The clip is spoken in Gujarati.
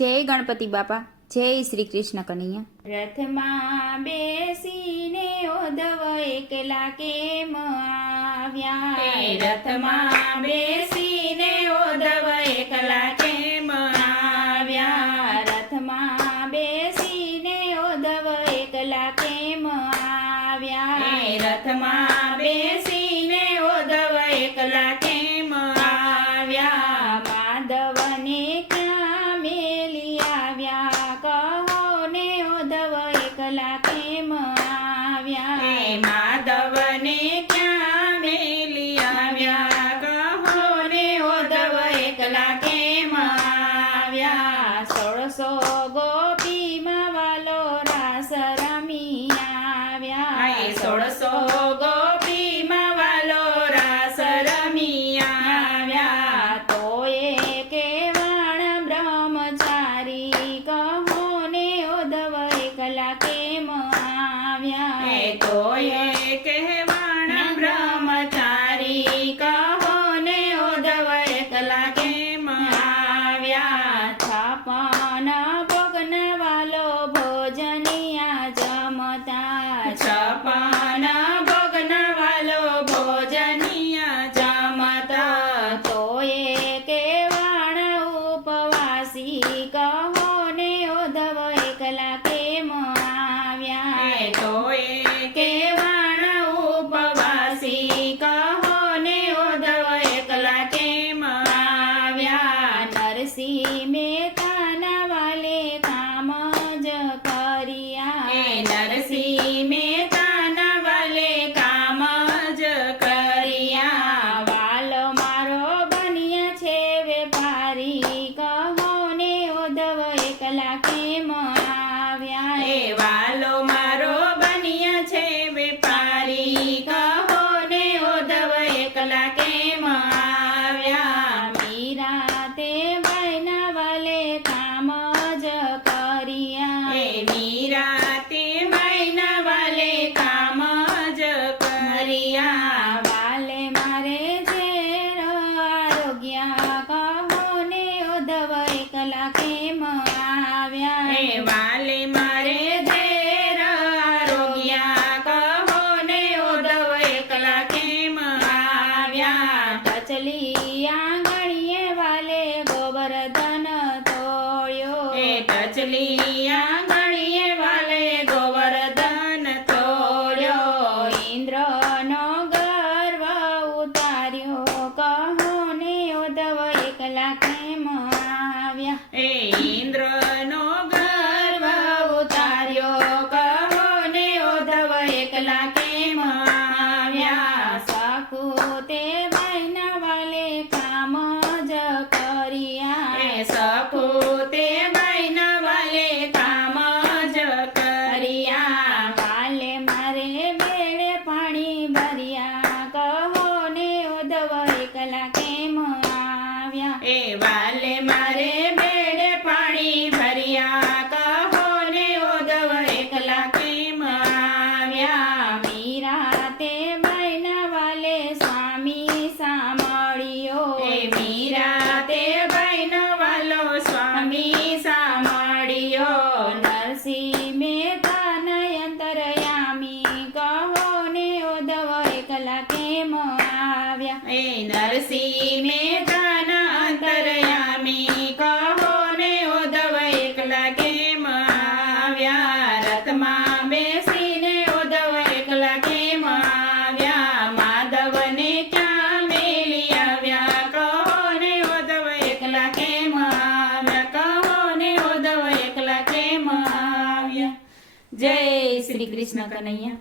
જય ગણપતિ બાપા, જય શ્રી કૃષ્ણ કનૈયા. રથમાં બેસીને ઉદ્ધવ એકલા કેમ આવ્યા? રથમાં બેસીને ઉદ્ધવ એકલા કેમ આવ્યા? રથમાં બેસીને ઉદ્ધવ એકલા કેમ આવ્યા? રથમાં બેસીને ઉદ્ધવ એકલા કેમ આવ્યા? માધવને ક્યાં મેલી આવ્યા? કહો ને ઉદ્ધવ એકલા કેમ આવ્યા? માધવને ક્યાં મેલી આવ્યા? કહો ને ઉદ્ધવ એકલા કેમ આવ્યા? 1600 ગોપીમાં વાલો રાસ રમી આવ્યા. 1600 ગોપીમાં વાલો રાસ રમી આવ્યા. તો એ કેવળ બ્રહ્મચારી, કહો ને ઉદ્ધવ એકલા કેમ આવ્યા? તો એ કેવળ બ્રહ્મચારી, કહો ને ઉદ્ધવ એકલા કેમ આવ્યા? 56 ભોગના વાલો ભોજનિયા જમતા. 56 ભોગના વાલો ભોજનિયા જમતા. તો એ કેવળ ઉપવાસી, કહો ને ઉદ્ધવ એકલા કેમ આવ્યા? તો એ કેવળ ઉપવાસી, કહો ને ઉદ્ધવ એકલા કેમ આવ્યા? નરસિંહ મહેતાના વાલે કામ જ કર્યા. નરસિંહ મહેતાના વાલે કામ જ કર્યા. વાલો મારો બન્યા છે વેપારી, કહો ને ઉદ્ધવ એકલા કેમ આવ્યા? વાલો મારો બન્યા છે વેપારી, કહો ને ઉદ્ધવ એકલા કેમ આવ્યા? મીરા તે ભાઈના વાલે કામ જ કર્યા. મીરા તે ભાઈના વાલે કામ જ કર્યા. વાલે મારે ઝેર આરોગ્ય, કહો ને ઉદ્ધવ એકલા કેમ આવ્યા? વાલે મારે ઝેર આરોગ્ય, કહો ને ઉદ્ધવ એકલા કેમ આવ્યા? ટચલી આંગણીએ વાલે ગોવર્ધન તોડ્યો. ટચલી આંગણીએ વાલે ગોવર્ધન તોડ્યો. ઇન્દ્રનો ગર્વ ઉતાર્યો, કહો ને ઉદ્ધવ એકલા કેમ આવ્યા? ઇન્દ્રનો ગર્વ ઉતાર્યો, કહો ને ઉદ્ધવ એકલા કેમ આવ્યા? સખુ તે ભાઈના વાલે કામ જ કર્યા. સખુ તે ભાઈના વાલે કામ જ કર્યા. વાલે મારે બેડે પાણી ભર્યા, કહો ને ઉદ્ધવ એકલા કેમ આવ્યા? વાલે મારે બેડે પાણી ભર્યા, કહો ને ઉદ્ધવ એકલા કેમ આવ્યા? મીરા તે ભાઈના વાલે સ્વામી સાંભળ્યો. મીરા તે ભાઈનો વાલો સ્વામી સાંભળ્યો. નરસિંહ મહેતાના અંતરયામી, કહો ને ઉદ્ધવ એકલા કેમ આવ્યા? નરસિંહ મહેતાના અંતરયામી, કહો ને ઉદ્ધવ એકલા કેમ આવ્યા? રથમાં બેસીને ઉદ્ધવ એકલા કેમ આવ્યા? માધવને ક્યાં મેલી આવ્યા? કહો ને ઉદ્ધવ એકલા કેમ આવ્યા? કહો ને ઉદ્ધવ એકલા કેમ આવ્યા? જય શ્રી કૃષ્ણ કનૈયા.